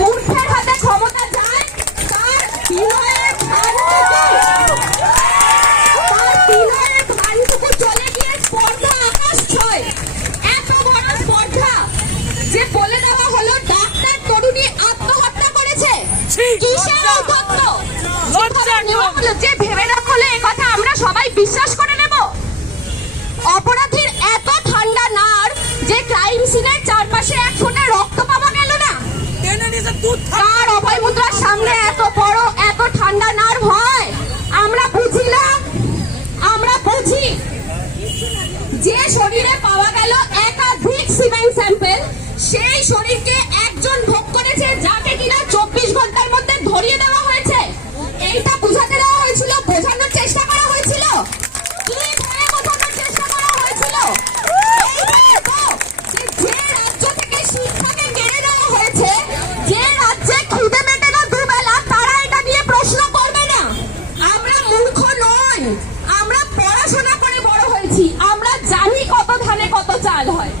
মূর্খের হাতে ক্ষমতা যায় তার বিনয়ের ভানটুকু চলে গিয়ে স্পর্ধা আকাশ ছয়। এত বড় স্পর্ধা যে বলে দেওয়া হলো ডাক্তার তরুণী আত্মহত্যা করেছে। কিসের অধ্যত্ত যে ভেবে রাখলে এ কথা আমরা সবাই বিশ্বাস করে নেব? অপরাধীর এত ঠান্ডা নাড় যে ক্রাইম সিনের চারপাশে এক ফোঁটা রক্ত পাওয়া গেল না। কার অভয় মুদ্রার সামনে এত বড় এত ঠান্ডা নাড় হয়? আমরা বুঝি না, আমরা বুঝি। যে শরীরে পাওয়া গেল একাধিক সিমেন্ট স্যাম্পল, সেই শরীরকে একজন ভোগ করেছে যাকে কিনা 24 ঘন্টার মধ্যে ধরিয়ে দেওয়া হয়েছে। এইটা বুঝাতে দেওয়া হয়েছিল, বোঝানোর চেষ্টা করা হয়েছিল, কি ধরে বোঝানোর চেষ্টা করা হয়েছিল? যে রাজ্য থেকে শিক্ষাকে কেড়ে নেওয়া হয়েছে, যে রাজ্যে খিদে মেটে না দুবেলা, তারা এটা নিয়ে প্রশ্ন করবে না। আমরা মূর্খ নই, আমরা পড়াশোনা করে বড় হয়েছি, আমরা জানি কত ধানে কত চাল হয়।